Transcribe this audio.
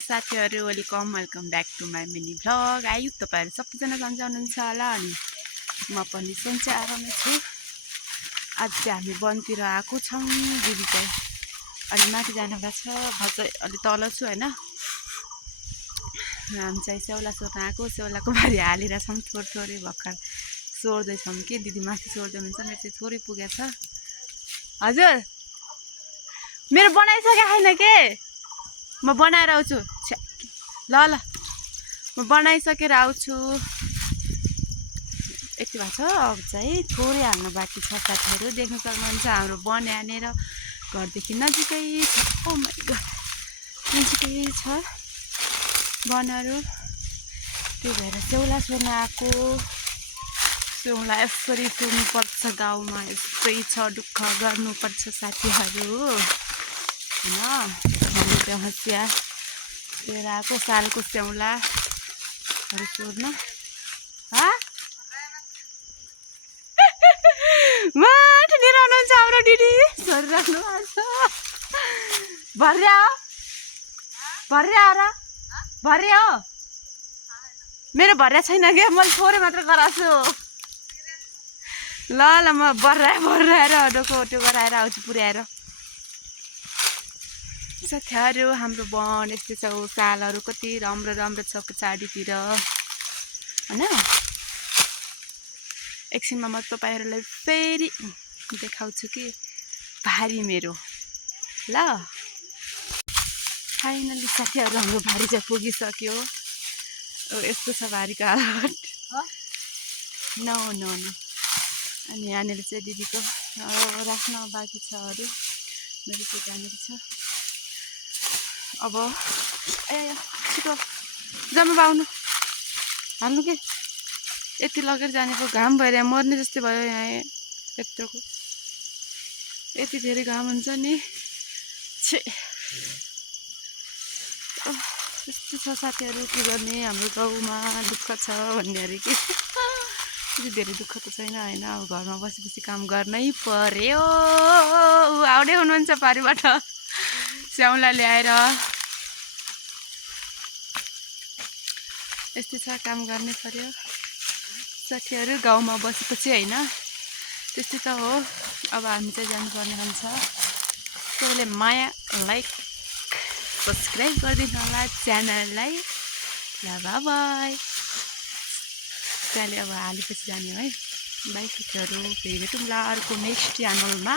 साथीहरू welcome back to my mini vlog. आयु तपाईँहरू सबैजना सन्चै हुनुहुन्छ होला। अनि म पनि सन्चै आरामै छु। आज चाहिँ हामी वनतिर आएको छौँ। दिदी चाहिँ अनि माथि जानुभएको छ, म चाहिँ अलि तल छु होइन। हामी चाहिँ सेउला सोध्न आएको, सेउलाको बारी हालिरहेछौँ थोरै भर्खर सोर्दैछौँ कि दिदी माथि सोर्दै हुनुहुन्छ। मेरो चाहिँ थोरै पुगेछ। हजुर मेरो बनाइसके छैन के, म बनाएर आउँछु। ल ल म बनाइसकेर आउँछु। यति भएको छ, अब चाहिँ थोरै हाल्नु बाँकी छ। साथीहरू देख्न सक्नुहुन्छ हाम्रो वन यहाँनिर घरदेखि नजिकै छ। ओ माइ गड, नजिकै छ वनहरू। त्यही भएर सेउला सोध्न आएको। सेउला यसरी सोध्नुपर्छ, गाउँमा यस्तै छ, दुःख गर्नुपर्छ साथीहरू होइन। हामी त्यो हँसिया लिएर आएको सालको सेउलाहरू सोध्न। माथि लिएर आउनुहुन्छ हाम्रो दिदी, सोधिराख्नु भएको छ। भर्या हो, भर्या हो र, भर्या हो। मेरो भर्या छैन क्या, मैले थोरै मात्र गराएको छु। ल ल म बर्राएर डोको त्यो गराएर आउँछु पुर्याएर। साथीहरू हाम्रो वन यस्तै छ। सालहरू कति राम्रो राम्रो छ पछाडितिर होइन। एकछिनमा म तपाईँहरूलाई फेरि देखाउँछु कि भारी मेरो। ल फाइनली साथीहरू हाम्रो भारी चाहिँ पुगिसक्यो। यस्तो छ भारीको हालत। No no no. अनि यहाँनिर चाहिँ दिदीको राख्न बाँकी छ अरू। मेरो चाहिँ त्यहाँनिर छ। अब ए छिटो जम्मा पाउनु हाल्नु के, यति लगेर जाने पो घाम भएर मर्ने जस्तै भयो। यहाँ यत्रोको यति धेरै घाम हुन्छ नि। छे यस्तो छ साथीहरू, के गर्ने। हाम्रो गाउँमा दुःख छ भन्ने अरे कि त्यति धेरै दुःख त छैन होइन। अब घरमा बसी काम गर्नै पर्यो। आउँदै हुनुहुन्छ पारिबाट स्याउला ल्याएर। यस्तै छ, काम गर्नै पर्यो साथीहरू। गाउँमा बसेपछि होइन त्यस्तै त हो। अब हामी चाहिँ जानुपर्ने हुन्छ। सबैले माया लाइक सब्सक्राइब गरिदिनु होला च्यानललाई। ल बाई। त्यहाँले अब हालेपछि जाने है। बाई साथीहरू, फेरि भेटौँला अर्को नेक्स्ट च्यानलमा।